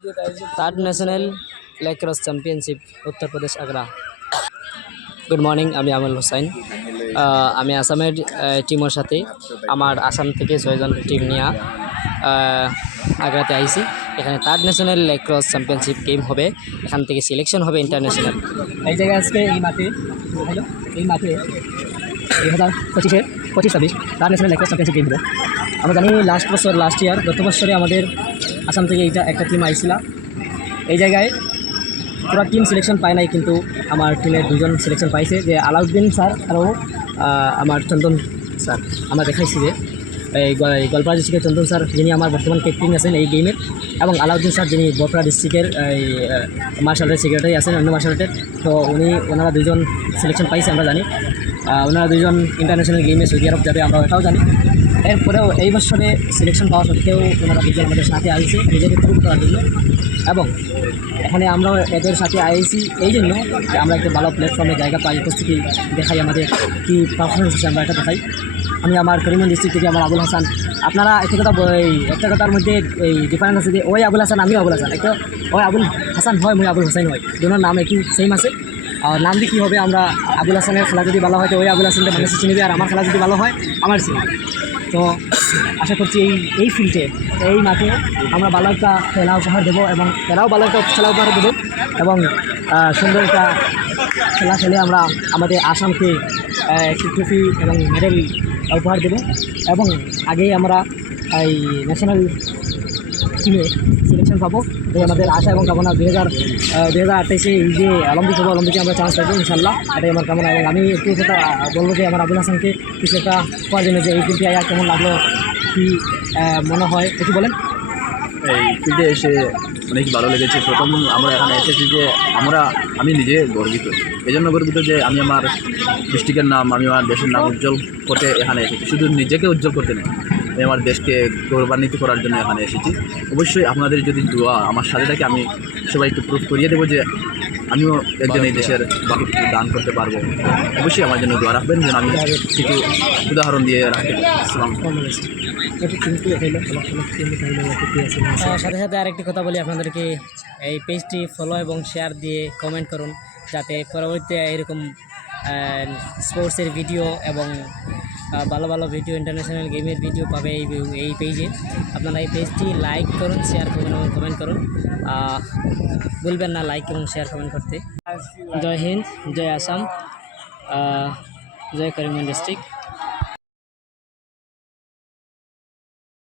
Third national lacrosse championship Uttar Pradesh Agra. Good morning, আমি আমল হোসাইন। আমি আসামের টিমের সাথে আমার আসাম থেকে 6জন টিম নিয়ে আগ্রাতে আইছি। এখানে third national lacrosse championship game হবে, এখান থেকে সিলেকশন হবে ইন্টারন্যাশনাল। এই জায়গায় আজকে এই মাঠে 2025-26 third national lacrosse championship game হবে। আমরা জানি লাস্ট ইয়ার গত বছরে আমাদের আসাম থেকে একটা টিম আইছিল। এই জায়গায় পুরো টিম সিলেকশন পায় নাই, কিন্তু আমার টিমের 2জন সিলেকশন পাইছে, যে আলাউদ্দিন স্যার আর আমার চন্দন স্যার। আমরা দেখাইছি যে এই গোয়ালপাড়া ডিস্ট্রিক্টের চন্দন স্যার, যিনি আমার বর্তমান ক্যাপ্টেন আছেন এই গেমের, এবং আলাউদ্দিন স্যার, যিনি গোয়ালপাড়া ডিস্ট্রিক্টের এই মার্শাল আর্টের সেক্রেটারি আছেন, অন্য মার্শাল আর্টের। তো ওনারা 2জন সিলেকশন পাইছে, আমরা জানি। ওনারা 2জন ইন্টারন্যাশনাল গেমে সৌদি আরব যাবে, আমরা এটাও জানি। এরপরেও এই বছরে সিলেকশন পাওয়া সত্ত্বেও ওনারা 2জন আমাদের সাথে আইছে নিজেকে প্রুভ করার জন্য, এবং এখানে আমরা এদের সাথে আইছি এই জন্য যে আমরা একটা ভালো প্ল্যাটফর্মে জায়গা পাই, উপস্থিতি দেখাই, আমাদের কী পারফরমেন্স হচ্ছে আমরা এটা দেখাই। আমি আমার করিমগঞ্জ ডিস্ট্রিক্ট থেকে আমার আবুল হাসান। আপনারা একটা কথার মধ্যে এই ডিফারেন্স আছে যে ওই আবুল হাসান, আমিও আবুল হাসান। একটা ওই আবুল হাসান হয়, মই আবুল হোসাইন হয়, দুটোর নাম একই সেম আছে। আর নাম দিয়ে কী হবে, আমরা আবুল হাসানের খেলা যদি ভালো হয় তো ওই আবুল হাসানকে মানুষ চিনিবে, আর আমার খেলা যদি ভালো হয় আমার চিনি। তো আশা করছি এই ফিল্ডে, এই মাঠে আমরা ভালো একটা খেলা উপহার দেবো, এবং এরাও ভালো একটা খেলা উপহার দেবো, এবং সুন্দর একটা খেলা খেলে আমরা আমাদের আসামকে একটি ট্রফি এবং মেডেল উপহার দেবো। এবং আগেই আমরা এই ন্যাশনাল টিমে সিলেকশন পাবো, যে আমাদের আশা এবং কামনা 2028-এ এই যে অলিম্পিক হবে, অলিম্পিকে আমরা চান্স পাবো ইনশাল্লাহ, এটাই আমার কামনা। এবং আমি একটু কথা বলবো যে আমার আবুল হাসানকে কিছু একটা পাওয়ার জন্য, যে এই ফিল্ডে আয়া কেমন লাগলো, কী মনে হয় একটু বলেন। এই ফিল্ডে এসে অনেক ভালো লেগেছে। প্রথম আমরা এখানে এসেছি যে আমি নিজে গর্বিত, এই জন্য গর্বিত যে আমি আমার ডিস্ট্রিক্টের নাম, আমি আমার দেশের নাম উজ্জ্বল করতে এখানে এসেছি। শুধু নিজেকে উজ্জ্বল করতে নেই, আমি আমার দেশকে গৌরবান্বিত করার জন্য এখানে এসেছি। অবশ্যই আপনাদের যদি দোয়া আমার সাথে থাকে, আমি সবাইকে প্রুফ করিয়ে দেবো যে আমিও একজন এই দেশের বাকি কিছু দান করতে পারবো। অবশ্যই আমার জন্য দোয়া রাখবেন, যেন আমি কিছু উদাহরণ দিয়ে রাখতে পারি। আসসালাম। সাথে সাথে আরেকটি কথা বলি আপনাদেরকে, এই পেজটি ফলো এবং শেয়ার দিয়ে কমেন্ট করুন, যাতে পরবর্তীতে এরকম স্পোর্টসের ভিডিও এবং ভালো ভালো ভিডিও, ইন্টারন্যাশনাল গেমের ভিডিও পাবে এই পেজে। আপনারা এই পেজটি লাইক করুন, শেয়ার করুন এবং কমেন্ট করুন। ভুলবেন না লাইক এবং শেয়ার কমেন্ট করতে। জয় হিন্দ, জয় আসাম, জয় করিমগঞ্জ ডিস্ট্রিক্ট।